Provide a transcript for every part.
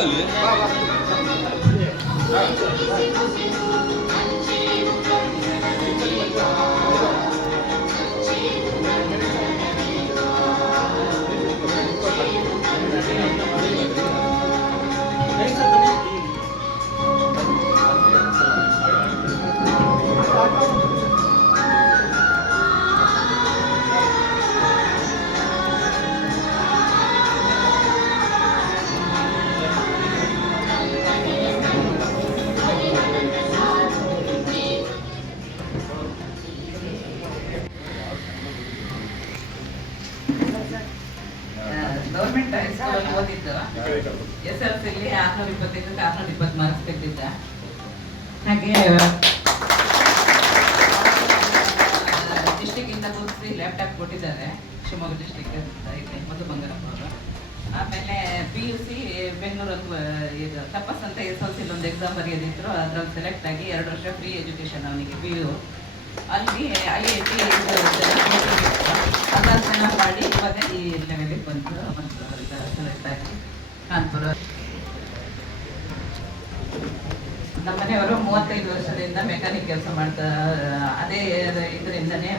ಆಗಲಿ. ಗೌರ್ಮೆಂಟ್ ಹೈಸ್ಕೂಲಲ್ಲಿ ಓದಿದ್ದು. SLCಲಿ 625 620 ಮಾರ್ಕ್ಸ್ ತೆಗೆದಿದ್ದ. ಹಾಗೆ ಡಿಸ್ಟಿಕ್ ಇಂದ ಕೂರಿಸಿ ಲ್ಯಾಪ್ಟಾಪ್ ಕೊಟ್ಟಿದ್ದಾರೆ, ಶಿವಮೊಗ್ಗ ಡಿಸ್ಟಿಕ್ ಮಧು ಬಂಗಾರಪ್ಪ ಅವರು. ಆಮೇಲೆ PUC ಬೆಂಗಳೂರು ಇದು ತಪಸ್ ಅಂತ SLCಲಿ ಒಂದು ಎಕ್ಸಾಮ್ ಬರೆಯೋದಿದ್ರು, ಅದ್ರಲ್ಲಿ ಸೆಲೆಕ್ಟ್ ಆಗಿ 2 ವರ್ಷ ಫ್ರೀ ಎಜುಕೇಶನ್ ಅವನಿಗೆ PU. ಅಲ್ಲಿ IIT ಅದನ್ನ ಮಾಡಿ ಇವಾಗ ಈ ಲೆವೆಲಿಗೆ ಬಂತು. ಸೆಲೆಕ್ಟ್ ಆಗಿ ಕಾನ್ಪುರ. ನಮ್ಮನೆಯವರು 35 ವರ್ಷದಿಂದ ಮೆಕ್ಯಾನಿಕ್ ಕೆಲಸ ಮಾಡ್ತಾ, ಅದೇ ಇದರಿಂದನೇ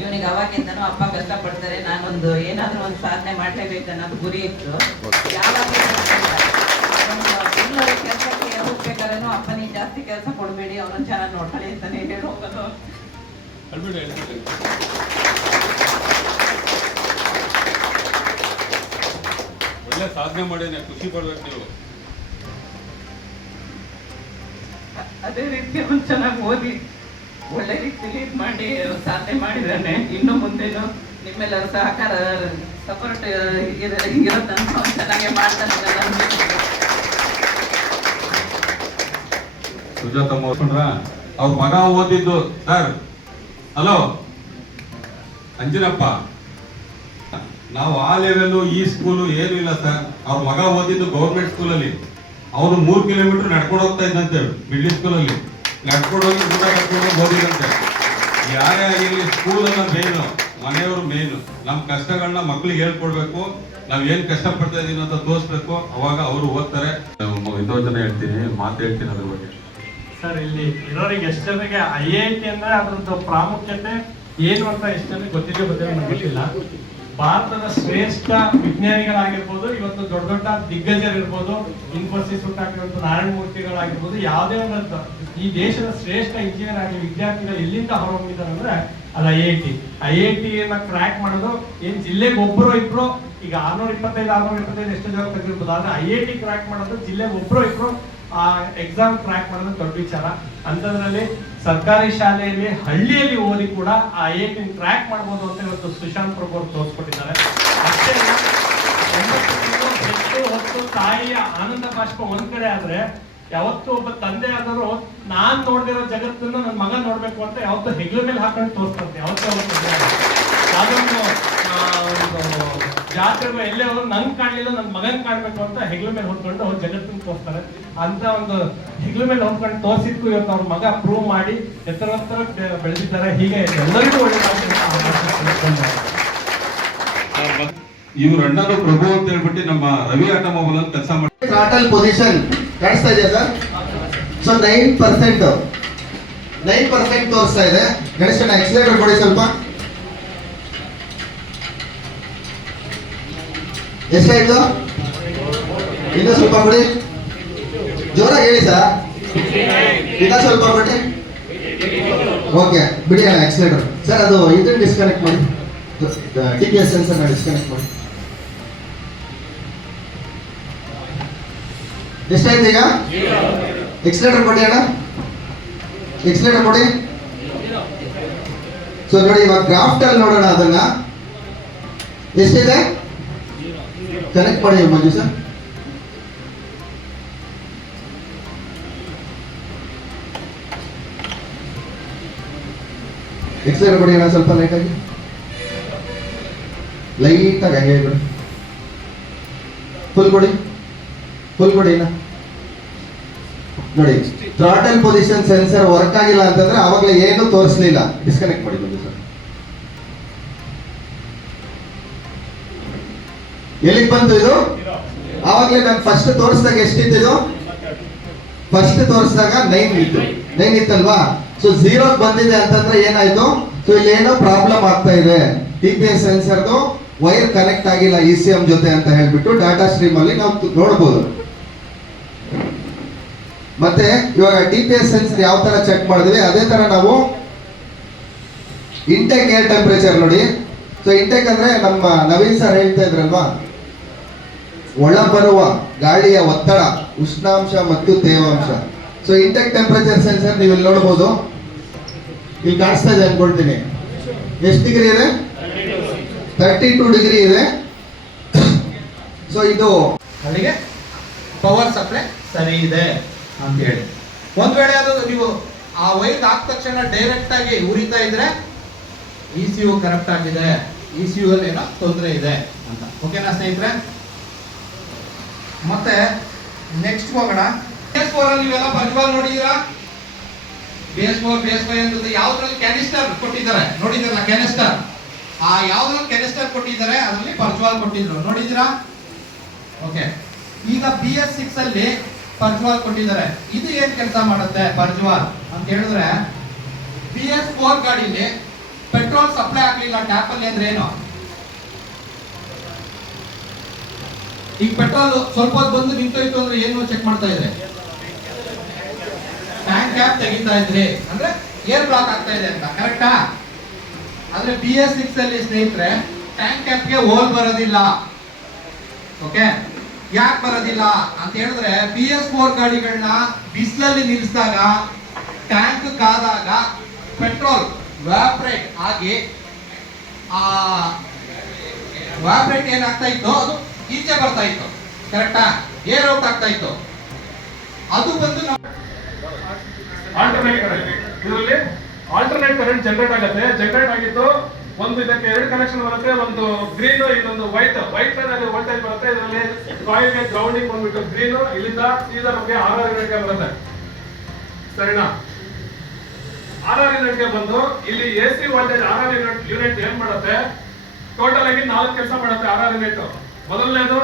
ಇವನಿಗೆ ಅವಾಗಿಂದನೂ ಅಪ್ಪ ಕಷ್ಟಪಡ್ತಾರೆ, ನಾನೊಂದು ಏನಾದರೂ ಒಂದು ಸಾಧನೆ ಮಾಡಲೇಬೇಕು ಅನ್ನೋದು ಗುರಿ ಇತ್ತು. ಯಾವಾಗ ಕೆಲಸಕ್ಕೆ ಹೋಗ್ಬೇಕಾದ್ರೂ ಅಪ್ಪನಿಗೆ ಜಾಸ್ತಿ ಕೆಲಸ ಕೊಡಬೇಡಿ, ಅವನನ್ನು ಚೆನ್ನಾಗಿ ನೋಡ್ಕೊಳ್ಳಿ ಅಂತಾನೆ ಹೇಳಿ ಹೋಗೋದು. ಒಳ್ಳೆ ಸಾಧನೆ ಮಾಡೇನೆ, ಖುಷಿ ಪಡ್ಬೇಕು ನೀವು. ಅದೇ ರೀತಿ ಅವನು ಚೆನ್ನಾಗಿ ಓದಿ ಒಳ್ಳೆ ರೀತಿಯಲ್ಲಿ ಇದು ಮಾಡಿ ಸಾಧನೆ ಮಾಡಿದ್ದಾನೆ. ಇನ್ನು ಮುಂದೇನು ನಿಮ್ಮೆಲ್ಲರ ಸಹಕಾರ ಸಪೋರ್ಟ್ ಇರೋದನ್ನು ಅವ್ನು ಚೆನ್ನಾಗಿ ಮಾಡ್ತಾನೆ. ಸುಜಾತಮ್ಮ ಅವ್ರ ಮಗ ಓದಿದ್ದು ಸರ್. ಹಲೋ ಅಂಜನಪ್ಪ, ನಾವು ಆ ಲೆವೆಲ್ ಈ ಸ್ಕೂಲು ಏನೂ ಇಲ್ಲ ಸರ್. ಅವ್ರ ಮಗ ಓದಿದ್ದು ಗೌರ್ಮೆಂಟ್ ಸ್ಕೂಲಲ್ಲಿ. ಅವನು 3 ಕಿಲೋಮೀಟರ್ ನಡ್ಕೊಂಡು ಹೋಗ್ತಾ ಇದ್ದಂತೆ ಮಿಡ್ಲ್ ಸ್ಕೂಲಲ್ಲಿ. ನಡ್ಕೊಂಡು ಹೋಗಿ ಊಟ ಕಟ್ಕೊಂಡು ಓದಿದಂತೆ. ಯಾರೇ ಆಗಿರಲಿ ಸ್ಕೂಲನ್ನ ಮೇನು, ಮನೆಯವರು ಮೇನು. ನಮ್ಮ ಕಷ್ಟಗಳನ್ನ ಮಕ್ಳಿಗೆ ಹೇಳ್ಕೊಡ್ಬೇಕು, ನಾವ್ ಏನ್ ಕಷ್ಟಪಡ್ತಾ ಇದೀವಿ ಅಂತ ತೋರಿಸ್ಬೇಕು. ಅವಾಗ ಅವರು ಓದ್ತಾರೆ. ಇದೊಂದನ್ನ ಹೇಳ್ತೀನಿ, ಮಾತು ಹೇಳ್ತೀನಿ ಅದ್ರ ಬಗ್ಗೆ. ಸರ್, ಇಲ್ಲಿ ಇರೋರಿಗೆ ಎಷ್ಟು ಜನಕ್ಕೆ IIT ಅಂದ್ರೆ ಅದ್ರದ್ದು ಪ್ರಾಮುಖ್ಯತೆ ಏನು ಅಂತ ಎಷ್ಟು ಜನಕ್ಕೆ ಗೊತ್ತಿಲ್ಲ ನನಗೆ ಗೊತ್ತಿಲ್ಲ. ಭಾರತದ ಶ್ರೇಷ್ಠ ವಿಜ್ಞಾನಿಗಳಾಗಿರ್ಬೋದು, ಇವತ್ತು ದೊಡ್ಡ ದೊಡ್ಡ ದಿಗ್ಗಜರು ಇರ್ಬೋದು, ಇನ್ಫೋಸಿಸ್ ಆಗಿರ್ಬೋದು, ನಾರಾಯಣ ಮೂರ್ತಿಗಳಾಗಿರ್ಬೋದು, ಯಾವುದೇ ಒಂದು ಈ ದೇಶದ ಶ್ರೇಷ್ಠ ಇಂಜಿನಿಯರ್ ಆಗಿ ವಿದ್ಯಾರ್ಥಿಗಳು ಎಲ್ಲಿಂದ ಹೊರಹೊಮ್ಮಿದ್ದಾರೆ ಅಂದ್ರೆ ಅದು IIT ನ ಕ್ರ್ಯಾಕ್ ಮಾಡೋದು ಏನ್ ಜಿಲ್ಲೆಗೆ ಒಬ್ಬರು ಇಬ್ರು, ಈಗ 625 ಎಷ್ಟು ಜನ ತೆಗೆದಿರ್ಬೋದು, ಆದ್ರೆ IIT ಕ್ರ್ಯಾಕ್ ಮಾಡೋದು ಜಿಲ್ಲೆಗೆ ಒಬ್ರು ಇಬ್ರು ಆ ಎಕ್ಸಾಮ್ ಕ್ರ್ಯಾಕ್ ಮಾಡೋದು ದೊಡ್ಡ ವಿಚಾರ. ಅಂತದ್ರಲ್ಲಿ ಸರ್ಕಾರಿ ಶಾಲೆಯಲ್ಲಿ ಹಳ್ಳಿಯಲ್ಲಿ ಓದಿ ಕೂಡ ಆ IIT ಕ್ರ್ಯಾಕ್ ಮಾಡ್ಬೋದು ಅಂತ ಇವತ್ತು ಸುಶಾಂತ್ ಪ್ರಭು ಅವರು ತೋರಿಸ್ಕೊಟ್ಟಿದ್ದಾರೆ. ಅಷ್ಟೇ ಅಲ್ಲ, 9 ತಿಂಗಳು ಹೊತ್ತು ತಾಯಿಯ ಆನಂದ ಬಾಷ್ಪ ಒಂದ್ ಕಡೆ ಆದ್ರೆ, ಯಾವತ್ತು ಒಬ್ಬ ತಂದೆ ಆದರೂ ನಾನ್ ನೋಡ್ದಿರೋ ಜಗತ್ತನ್ನ ನನ್ನ ಮಗ ನೋಡ್ಬೇಕು ಅಂತ ಯಾವತ್ತು ಹೆಗ್ಲ ಮೇಲೆ ಹಾಕೊಂಡು ತೋರಿಸ್ತಾರೆ. ಯಾವತ್ತೋ ಜಾತ್ರೆಗೂ ಎಲ್ಲೇ ಹೋದ್ರು ನಂಗೆ ಕಾಣಲಿಲ್ಲ, ನನ್ನ ಮಗನ್ ಕಾಣ್ಬೇಕು ಅಂತ ಹೆಗ್ಲ ಮೇಲೆ ಹೊತ್ಕೊಂಡು ಅವ್ರ ಜಗತ್ತನ್ನ ತೋರಿಸ್ತಾರೆ. ಅಂತ ಒಂದು ಹೆಗ್ಲ ಮೇಲೆ ಹೊತ್ಕೊಂಡು ತೋರಿಸಿದ್ಕು ಇವತ್ತು ಅವ್ರ ಮಗ ಪ್ರೂವ್ ಮಾಡಿ ಎತ್ತರ ಬೆಳೆದಿದ್ದಾರೆ. ಹೀಗೆ ಎಲ್ಲರಿಗೂ ಒಳ್ಳೆಯದಾಗುತ್ತೆ. ಇವ್ರ ಅಣ್ಣನು ಪ್ರಭು ಅಂತ ಹೇಳ್ಬಿಟ್ಟು ನಮ್ಮ ರವಿ ಆಟೋಮೊಬೈಲ್ ಅಂತ ಕೆಲಸ ಮಾಡಿ ಥ್ರಾಟಲ್ ಪೊಸಿಷನ್ ಕಾಣಿಸ್ತಾ ಇದೆಯಾ ಸರ್? ಸೊ 9% ತೋರಿಸ್ತಾ ಇದೆ. ಗಣೇಶನ ಎಕ್ಸಲೇಟರ್ ಕೊಡಿ ಸ್ವಲ್ಪ. ಎಷ್ಟಾಯ್ತು? ಇನ್ನೂ ಸ್ವಲ್ಪ ಕೊಡಿ, ಜೋರಾಗಿ ಹೇಳಿ ಸರ್. ಇನ್ನೂ ಸ್ವಲ್ಪ ಕೊಡಿ. ಓಕೆ, ಬಿಡಿ ಅಣ್ಣ ಎಕ್ಸಲೇಟರ್. ಸರ್ ಅದು ಇದನ್ನ ಡಿಸ್ಕನೆಕ್ಟ್ ಮಾಡಿ, TPS ಸೆನ್ಸರ್ನ ಡಿಸ್ಕನೆಕ್ಟ್ ಮಾಡಿ. ಎಷ್ಟಾಯ್ತು ಈಗ? ಎಕ್ಸಲೇಟರ್ ಕೊಡಿ ಅಣ್ಣ, ಎಕ್ಸಲೇಟರ್ ಕೊಡಿ. ಸೊ ನೋಡಿ, ಇವಾಗ ಗ್ರಾಫ್ಟ್ ಅಲ್ಲಿ ನೋಡೋಣ ಅದನ್ನ. ಎಷ್ಟಿದೆ? ಕನೆಕ್ಟ್ ಮಾಡಿ ಮಂಜು ಸರ್. ಎಕ್ಸಲೇಟರ್ ಕೊಡಿ ಅಣ್ಣ, ಸ್ವಲ್ಪ ಲೈಟಾಗಿ ಹಂಗೆ ಕೊಡಿ. ಫುಲ್ ಕೊಡಿ, ಫುಲ್ ಕೊಡಿ ಅಣ್ಣ. ನೋಡಿ, ಥ್ರಾಟಲ್ ಪೊಸಿಷನ್ ಸೆನ್ಸರ್ ವರ್ಕ್ ಆಗಿಲ್ಲ ಅಂತಂದ್ರೆ ಅವಾಗಲೇ ಏನು ತೋರಿಸಲಿಲ್ಲ. ಡಿಸ್ಕನೆಕ್ಟ್ ಮಾಡಿ ಬಂದು ಸರ್. ಎಲ್ಲಿಗೆ ಬಂತು ಇದು? ಆವಾಗಲೇ ನಾನು ಫಸ್ಟ್ ತೋರಿಸಿದಾಗ ಎಷ್ಟಿದ್ದು? ಫಸ್ಟ್ ತೋರಿಸಿದಾಗ 9 ಇತ್ತು. 9 ಇತ್ತಲ್ವಾ? ಸೊ 0 ಬಂದಿದೆ ಅಂತಂದ್ರೆ ಏನಾಯ್ತು? ಸೊ ಇಲ್ಲಿ ಏನೋ ಪ್ರಾಬ್ಲಮ್ ಆಗ್ತಾ ಇದೆ, TPS ಸೆನ್ಸರ್ದು ವೈರ್ ಕನೆಕ್ಟ್ ಆಗಿಲ್ಲ ECM ಜೊತೆ ಅಂತ ಹೇಳ್ಬಿಟ್ಟು ಡಾಟಾ ಸ್ಟ್ರೀಮ್ ಅಲ್ಲಿ ನಾವು ನೋಡಬಹುದು. ಮತ್ತೆ ಇವಾಗ TPS ಸೆನ್ಸರ್ ಯಾವ ತರ ಚೆಕ್ ಮಾಡಿದ್ವಿ ಅದೇ ತರ ನಾವು ಇಂಟೇಕ್ ಏರ್ ಟೆಂಪರೇಚರ್ ನೋಡಿ. ಸೊ ಇಂಟೇಕ್ ಅಂದ್ರೆ ನಮ್ಮ ನವೀನ್ ಸರ್ ಹೇಳ್ತಾ ಇದ್ರಲ್ವಾ, ಒಳ ಬರುವ ಗಾಳಿಯ ಒತ್ತಡ, ಉಷ್ಣಾಂಶ ಮತ್ತು ತೇವಾಂಶ. ಸೊ ಇಂಟೇಕ್ ಟೆಂಪರೇಚರ್ ಸೆನ್ಸರ್ ನೀವು ಇಲ್ಲಿ ನೋಡಬಹುದು, ಇಲ್ಲಿ ಕಾಣಿಸ್ತಾ ಇದೆ ಅನ್ಕೊಳ್ತೀನಿ. ಎಷ್ಟು ಡಿಗ್ರಿ ಇದೆ? 32 ಡಿಗ್ರಿ ಇದೆ. ಸೊ ಇದು ಅಲ್ಲಿಗೆ ಪವರ್ ಸಪ್ಲೈ ಸರಿ ಇದೆ ಅಂತ ಹೇಳಿ. ಒಂದ್ ವೇಳೆ ಅದು ನೀವು ಆ ವೈರ್ ಹಾಕಿದ ತಕ್ಷಣ ಡೈರೆಕ್ಟ್ ಆಗಿ ಉರಿತಾ ಇದ್ರೆ ECU ಕರೆಕ್ಟ್ ಆಗಿದೆ, ECU ಅಲ್ಲಿ ಏನೋ ತೊಂದರೆ ಇದೆ ಅಂತ. ಓಕೆನಾ ಸ್ನೇಹಿತರೆ? ಮತ್ತೆ ನೆಕ್ಸ್ಟ್ ಹೋಗೋಣ. BS4 ಅಲ್ಲಿ ನೀವೆಲ್ಲ ಬರ್ಜುವಾಲ್ ನೋಡಿದೀರಾ? BS4 BS5 ಅಂತ ಯಾವ್ದ್ರಲ್ಲಿ ಕ್ಯಾನಿಸ್ಟರ್ ಕೊಟ್ಟಿದ್ದಾರೆ ನೋಡಿದಿರಲ್ಲ, ಕ್ಯಾನಿಸ್ಟರ್. ಆ ಯಾವ್ದ್ರಲ್ಲಿ ಕ್ಯಾನಿಸ್ಟರ್ ಕೊಟ್ಟಿದ್ದಾರೆ ಅದರಲ್ಲಿ ಪರ್ಜುವಾಲ್ ಕೊಟ್ಟಿದ್ರು, ನೋಡಿದಿರಾ? ಓಕೆ. ಈಗ BS6 ಅಲ್ಲಿ ಪರ್ಜುವಾಲ್ ಕೊಟ್ಟಿದ್ದಾರೆ. ಇದು ಏನ್ ಕೆಲಸ ಮಾಡುತ್ತೆ ಪರ್ಜುವಾಲ್ ಅಂತ ಹೇಳಿದ್ರೆ, BS4 ಗಾಡಿಲಿ ಪೆಟ್ರೋಲ್ ಸಪ್ಲೈ ಆಗ್ಲಿಲ್ಲ ಟ್ಯಾಪ್ ಅಲ್ಲಿ ಅಂದ್ರೆ ಏನು? ಈಗ ಪೆಟ್ರೋಲ್ ಸ್ವಲ್ಪ ಹೊತ್ತು ಬಂದು ನಿಂತೋಯ್ತು ಅಂದ್ರೆ ಏನು ಚೆಕ್ ಮಾಡ್ತಾ ಇದ್ರೆ? ಟ್ಯಾಂಕ್ ಕ್ಯಾಪ್ ತೆಗಿತಾ ಇದ್ರಿ ಅಂದ್ರೆ ಏರ್ ಬ್ಲಾಕ್ ಆಗ್ತಾ ಇದೆ ಅಂತ, ಕರೆಕ್ಟಾ? ಆದ್ರೆ BS6 ಅಲ್ಲಿ ಸ್ನೇಹಿತರೆ ಟ್ಯಾಂಕ್ ಕ್ಯಾಪ್ಗೆ ಹೋಲ್ ಬರೋದಿಲ್ಲ. ಓಕೆ, ಯಾಕೆ ಬರೋದಿಲ್ಲ ಅಂತ ಹೇಳಿದ್ರೆ, BS4 ಗಾಡಿಗಳನ್ನ ಬಿಸಿಲಲ್ಲಿ ನಿಲ್ಲಿಸಿದಾಗ ಟ್ಯಾಂಕ್ ಕಾದಾಗ ಪೆಟ್ರೋಲ್ ವ್ಯಾಪ್ರೇಟ್ ಆಗಿ ಆ ವ್ಯಾಪ್ರೇಟ್ ಏನಾಗ್ತಾ ಇತ್ತು ಅದು ಈಚೆ ಬರ್ತಾ ಇತ್ತು, ಕರೆಕ್ಟಾ? ಏರ್ ಔಟ್ ಆಗ್ತಾ ಇತ್ತು. ಅದು ಬಂದು ಆಲ್ಟರ್ನೇಟ್ ಕರೆಂಟ್, ಇದರಲ್ಲಿ ಆಲ್ಟರ್ನೇಟ್ ಕರೆಂಟ್ ಜನರೇಟ್ ಆಗುತ್ತೆ. ಜನರೇಟ್ ಆಗಿದ್ದು ಒಂದು ಇದಕ್ಕೆ 2 ಕನೆಕ್ಷನ್ ಬರುತ್ತೆ, ಒಂದು ಗ್ರೀನ್ ಇನ್ನೊಂದು ವೈಟ್. ವೈಟ್ ಅಲ್ಲಿ ವೋಲ್ಟೇಜ್ ಬರುತ್ತೆ, ಇದರಲ್ಲಿ ಕಾಯಿಲ್ಗೆ ಗ್ರೌಂಡಿಂಗ್ ಬಂದ್ಬಿಟ್ಟು ಗ್ರೀನ್ ಇಲ್ಲಿಂದ ಸೀದಾ ನಮಗೆ 6 ಯೂನಿಟ್ಗೆ ಬರುತ್ತೆ, ಸರಿನಾ? 6 ಯೂನಿಟ್ಗೆ ಬಂದು ಇಲ್ಲಿ AC ವೋಲ್ಟೇಜ್ 6 ಯೂನಿಟ್ ಏನ್ ಮಾಡುತ್ತೆ, ಟೋಟಲ್ ಆಗಿ 4 ಕೆಲಸ ಮಾಡುತ್ತೆ 6 ಯೂನಿಟ್. ಮೊದಲನೇದು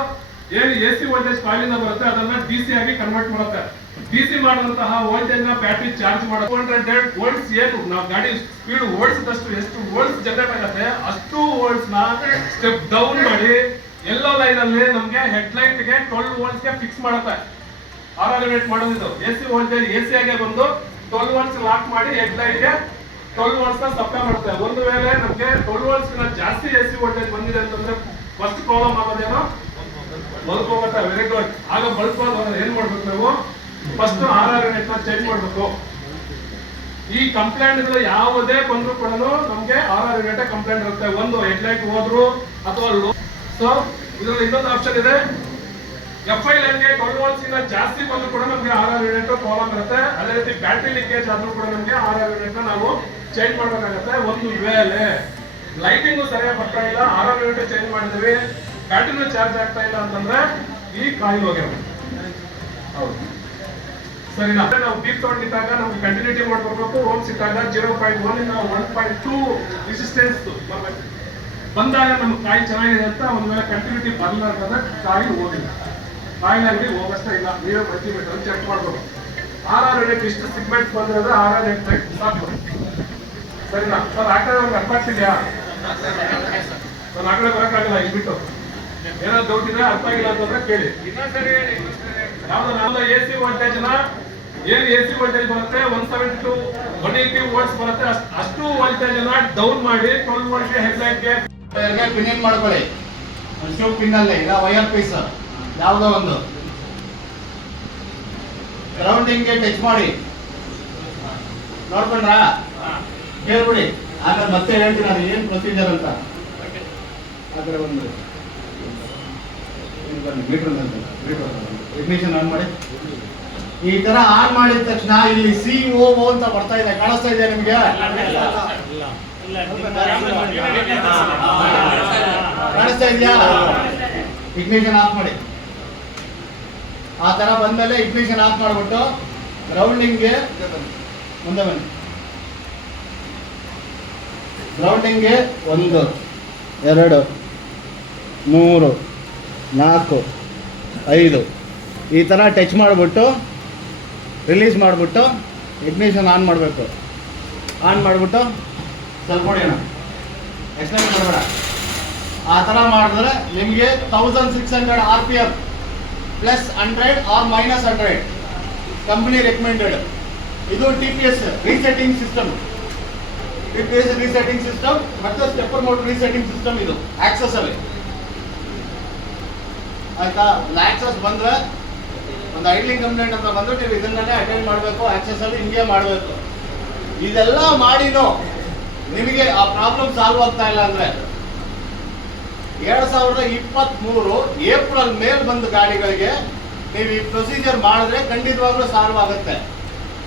ಏನು AC ವೋಲ್ಟೇಜ್ ಕಾಯಿಲಿಂದ ಬರುತ್ತೆ ಅದನ್ನ DC ಆಗಿ ಕನ್ವರ್ಟ್ ಮಾಡುತ್ತೆ. DC ಮಾಡಿದಂತಹ ವೋಲ್ಟೇಜ್ ನ ಬ್ಯಾಟರಿ ಚಾರ್ಜ್ ಮಾಡುತ್ತೆ. 200 ವೋಲ್ಟ್ಸ್ ಏನು ನಾವು ಗಾಡಿ ಸ್ಪೀಡ್ ಓಡಿಸಿದಷ್ಟು ಎಷ್ಟು ವೋಲ್ಟ್ಸ್ ಜನರೇಟ್ ಆಗುತ್ತೆ ಅಷ್ಟು ವೋಲ್ಟ್ಸ್ ನ ಸ್ಟೆಪ್ ಡೌನ್ ಮಾಡಿ ಎಲ್ಲೋ ಲೈನ್ ಅಲ್ಲಿ ನಮಗೆ ಹೆಡ್ ಲೈಟ್ ಗೆ 12 ವೋಲ್ಟ್ಸ್ ಗೆ ಫಿಕ್ಸ್ ಮಾಡುತ್ತೆ. 6 ಯೂನಿಟ್ ಮಾಡೋದು AC ವೋಲ್ಟೇಜ್ AC ಆಗಿ ಬಂದು 12 ವೋಲ್ಟ್ಸ್ ಲಾಕ್ ಮಾಡಿ ಹೆಡ್ ಲೈಟ್ ಗೆ 12 ವೋಲ್ಟ್ಸ್ ನ ಸಪ್ಲೈ ಮಾಡುತ್ತೆ. ಒಂದು ವೇಳೆ ನಮಗೆ 12 ವೋಲ್ಟ್ಸ್ ನ ಜಾಸ್ತಿ AC ವೋಲ್ಟೇಜ್ ಬಂದಿದೆ ಅಂತಂದ್ರೆ ಫಸ್ಟ್ ಪ್ರಾಬ್ಲಮ್ ಆಗೋದೇನೋ ಬಲ್ಬ್ ಹೋಗುತ್ತೆ. Very good. ಆಗ ಬಲ್ಬ್ ಏನ್ ಮಾಡ್ಬೇಕು ನಾವು, ಫಸ್ಟ್ 6 ಯೂನಿಟ್ ನ ಚೇಂಜ್ ಮಾಡ್ಬೇಕು. ಈ ಕಂಪ್ಲೇಂಟ್ ಗಳು ಯಾವುದೇ ಬಂದ್ರು ಕೂಡ ನಮ್ಗೆ 6 ಯೂನಿಟ್ ಕಂಪ್ಲೇಂಟ್ ಇರುತ್ತೆ. ಒಂದು ಹೆಡ್ ಲೈಟ್ ಹೋದ್ರು ಅಥವಾ ಲೋ. ಸೊ ಇದರಲ್ಲಿ ಇನ್ನೊಂದು ಆಪ್ಷನ್ ಇದೆ, FI ಲೈನ್ ಗೆ 12 ವೋಲ್ಟ್ಸ್ ಇಂದ ಜಾಸ್ತಿ ಬಂದ್ರು ಕೂಡ ನಮ್ಗೆ 6 ಯೂನಿಟ್ ಪ್ರಾಬ್ಲಮ್ ಇರುತ್ತೆ. ಅದೇ ರೀತಿ ಬ್ಯಾಟರಿ ಲೀಕೇಜ್ ಆದ್ರೂ ಕೂಡ ನಮ್ಗೆ 6 ಯೂನಿಟ್ ನಾವು ಚೇಂಜ್ ಮಾಡ್ಬೇಕಾಗುತ್ತೆ. ಒಂದು ವೇಳೆ ಲೈಟಿಂಗು ಸರಿಯಾಗಿ ಬರ್ತಾ ಇಲ್ಲ, 6 ಯೂನಿಟ್ ಚೇಂಜ್ ಮಾಡಿದ್ವಿ, ಬ್ಯಾಟರಿನೂ ಚಾರ್ಜ್ ಆಗ್ತಾ ಇಲ್ಲ ಅಂತಂದ್ರೆ ಈ ಕಾಯಿಲ್ ಹೋಗಿರುತ್ತೆ. ಹೌದು, ಸರಿನಾ? ನಾವು ಬೀಪ್ ತೌಂಡ್ ಇದ್ದಾಗ ನಮ್ಗೆ ಕಂಟಿನ್ಯೂಟಿ ಮಾಡ್ಕೊಳ್ಬೇಕು. ಓಮ್ಸ್ ಇದ್ದಾಗ 0.1 ಇಂದ 1.2 ರೆಸಿಸ್ಟೆನ್ಸ್ ಬರ್ಬೇಕು. ಬಂದಾಗ ನಮ್ಗೆ ಕಾಯಿ ಚೆನ್ನಾಗಿದೆ ಅಂತ ಒಂದ್ ವೇಳೆ ಕಂಟಿನ್ಯೂಟಿ ಬರಲ್ಲ ಅಂತಂದ್ರೆ ಕಾಯಿ ಹೋಗಿಲ್ಲ, ಕಾಯಿಲ್ ಅಂಗಡಿ ಹೋಗಷ್ಟೇ ಇಲ್ಲ. ನೀವೇ ಮಲ್ಟಿಮೀಟರ್ ಚೆಕ್ ಮಾಡ್ಬೇಕು. 6 ಯೂನಿಟ್ ಇಷ್ಟು ಸಿಗ್ಮೆಂಟ್ ಬಂದ್ರೆ 6 ಯೂನಿಟ್ ಸಾಕು, ಸರಿನಾ? ಸರ್ ಆ ಕಡೆ ಅವ್ರಿಗೆ ಅರ್ಥ ಆಗ್ತಿದ್ಯಾ? ಸರ್ ಆ ಕಡೆ ಬರೋಕ್ಕಾಗಲ್ಲ, ಇಲ್ಲಿ ಬಿಟ್ಟು ಏನಾದ್ರು ಡೌಟ್ ಇದೆ ಅರ್ಥ ಆಗಿಲ್ಲ ಅಂತಂದ್ರೆ ಕೇಳಿ. ಯಾವ್ದು ನಾವು AC ವೋಲ್ಟೇಜ್ ನ ಏನ್ AC ವೋಲ್ಟೇಜ್ ಬರುತ್ತೆ 170 to 180 ವೋಲ್ಟ್ಸ್ ಬರುತ್ತೆ, ಅಷ್ಟು ವೋಲ್ಟೇಜ್ ನ ಡೌನ್ ಮಾಡಿ 12 ವೋಲ್ಟ್ ಹೆಡ್ ಲೈಟ್ ಗೆ ಪಿನ್ ಮಾಡ್ಕೊಳ್ಳಿ. ಶೂ ಪಿನ್ ಅಲ್ಲೇ ಇಲ್ಲ ವೈರ್ ಪೀಸ್ ಯಾವ್ದೋ ಒಂದು ಗ್ರೌಂಡಿಂಗ್ ಗೆ ಟಚ್ ಮಾಡಿ ನೋಡ್ಕೊಂಡ್ರಾ? ಹೇಳ್ಬಿಡಿ, ಆಮೇಲೆ ಮತ್ತೆ ಹೇಳ್ತೀನಿ ಅದು ಏನ್ ಪ್ರೊಸೀಜರ್ ಅಂತ. ಅದರ ಒಂದು ಮೀಟರ್ ಇಗ್ನಿಷನ್ ಆನ್ ಮಾಡಿ. ಈ ತರ ಆನ್ ಮಾಡಿದ ತಕ್ಷಣ ಇಲ್ಲಿ COO ಅಂತ ಬರ್ತಾ ಇದೆ, ಕಾಣಿಸ್ತಾ ಇದೆ ನಿಮ್ಗೆ? ಕಾಣಿಸ್ತಾ ಇದೆಯಾ? ಇಗ್ನಿಷನ್ ಆಫ್ ಮಾಡಿ. ಆ ತರ ಬಂದ್ಮೇಲೆ ಇಗ್ನಿಷನ್ ಆಫ್ ಮಾಡ್ಬಿಟ್ಟು ಗ್ರೌಂಡಿಂಗ್ಗೆ ಮುಂದೆ ಬನ್ನಿ. ಗ್ರೌಂಡಿಂಗ್ಗೆ 1 2 3 4 5 ಈ ಥರ ಟಚ್ ಮಾಡಿಬಿಟ್ಟು ರಿಲೀಸ್ ಮಾಡಿಬಿಟ್ಟು ಇಗ್ನಿಷನ್ ಆನ್ ಮಾಡಬೇಕು. ಆನ್ ಮಾಡಿಬಿಟ್ಟು ಸ್ವಲ್ಪ ಹೊಡೆಯೋಣ, ಎಕ್ಸ್ಟೆಂಡ್ ಮಾಡಬೇಡ. ಆ ಥರ ಮಾಡಿದ್ರೆ ನಿಮಗೆ 1600 RPM plus 100 or minus 100 company recommended. ಇದು TPS resetting system, TPS resetting system ಮತ್ತು ಸ್ಟೆಪ್ಪರ್ ಮೋಟರ್ ರೀಸೆಟ್ಟಿಂಗ್ ಸಿಸ್ಟಮ್. ಇದು ಆಕ್ಸಸ್ ಅಲ್ಲಿ ಆಯ್ತಾ. ಆಕ್ಸಸ್ ಬಂದರೆ ಒಂದು ಐಡ್ಲಿಂಗ್ ಕಂಪ್ಲೇಂಟ್ ಅಂತ ಬಂದರೆ ನೀವು ಇದನ್ನೇ ಅಟೆಂಡ್ ಮಾಡಬೇಕು. ಆಕ್ಸಸ್ ಅಲ್ಲಿ ಹಿಂಗೆ ಮಾಡಬೇಕು. ಇದೆಲ್ಲ ಮಾಡಿನೋ ನಿಮಗೆ ಆ ಪ್ರಾಬ್ಲಮ್ ಸಾಲ್ವ್ ಆಗ್ತಾ ಇಲ್ಲ ಅಂದರೆ 2023 ಏಪ್ರಿಲ್ ಮೇಲೆ ಬಂದ ಗಾಡಿಗಳಿಗೆ ನೀವು ಈ ಪ್ರೊಸೀಜರ್ ಮಾಡಿದ್ರೆ ಖಂಡಿತವಾಗ್ಲೂ ಸಾಲ್ವ್ ಆಗುತ್ತೆ.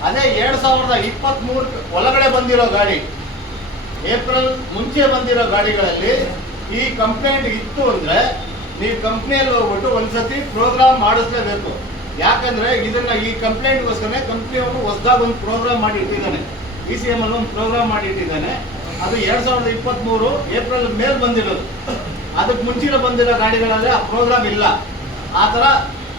ಅದೇ 2023 ಒಳಗಡೆ ಬಂದಿರೋ ಗಾಡಿ, ಏಪ್ರಿಲ್ ಮುಂಚೆ ಬಂದಿರೋ ಗಾಡಿಗಳಲ್ಲಿ ಈ ಕಂಪ್ಲೇಂಟ್ ಇತ್ತು ಅಂದರೆ ನೀವು ಕಂಪ್ನಿಯಲ್ಲಿ ಹೋಗ್ಬಿಟ್ಟು ಒಂದ್ಸತಿ ಪ್ರೋಗ್ರಾಮ್ ಮಾಡಿಸ್ಲೇಬೇಕು. ಯಾಕಂದ್ರೆ ಇದನ್ನ ಈ ಕಂಪ್ಲೇಂಟ್ಗೋಸ್ಕರ ಕಂಪ್ನಿಯವರು ಹೊಸದಾಗಿ ಒಂದು ಪ್ರೋಗ್ರಾಮ್ ಮಾಡಿ ಇಟ್ಟಿದ್ದಾನೆ, ECM ಅಲ್ಲಿ ಒಂದು ಪ್ರೋಗ್ರಾಮ್ ಮಾಡಿ ಇಟ್ಟಿದ್ದಾನೆ. ಅದು 2023 ಏಪ್ರಿಲ್ ಮೇಲೆ ಬಂದಿರೋದು. ಅದಕ್ಕೆ ಮುಂಚಿನ ಬಂದಿರೋ ಗಾಡಿಗಳಲ್ಲಿ ಆ ಪ್ರೋಗ್ರಾಮ್ ಇಲ್ಲ. ಆ ಥರ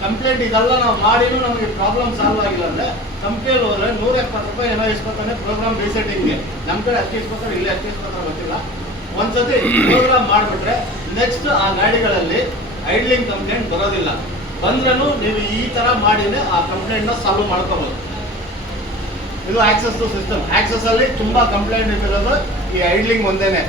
ಕಂಪ್ಲೇಂಟ್ ಇದೆಲ್ಲ ನಾವು ಮಾಡಿನೂ ನಮಗೆ ಪ್ರಾಬ್ಲಮ್ ಸಾಲ್ವ್ ಆಗಿಲ್ಲ ಅಂದರೆ ಕಂಪ್ನಿಯಲ್ಲಿ ಹೋದರೆ 170 ರೂಪಾಯಿ ಏನೋ ಇಸ್ಕೊತಾನೆ ಪ್ರೋಗ್ರಾಮ್ ರೀಸೆಟ್ಟಿಂಗ್ಗೆ. ನಮ್ಮ ಕಡೆ ಅಷ್ಟು ಇಸ್ಕೊತಾರೆ, ಇಲ್ಲೇ ಅಷ್ಟು ಇಸ್ಕೊತಾರೆ ಗೊತ್ತಿಲ್ಲ. ಒಂದ್ಸತಿ ಪ್ರೋಗ್ರಾಮ್ ಮಾಡಿಬಿಟ್ರೆ ನೆಕ್ಸ್ಟ್ ಆ ಗಾಡಿಗಳಲ್ಲಿ ಐಡ್ಲಿಂಗ್ ಕಂಪ್ಲೇಂಟ್ ಬರೋದಿಲ್ಲ. ಬಂದ್ರೂ ನೀವು ಈ ಥರ ಮಾಡಿನೇ ಆ ಕಂಪ್ಲೇಂಟ್ನ ಸಾಲ್ವ್ ಮಾಡ್ಕೋಬೋದು. ಇದು ಆಕ್ಸಸ್ ಸಿಸ್ಟಮ್. ಆಕ್ಸಸ್ ಅಲ್ಲಿ ತುಂಬ ಕಂಪ್ಲೇಂಟ್ ಇರೋದು ಈ ಐಡ್ಲಿಂಗ್ ಒಂದೇನೆ.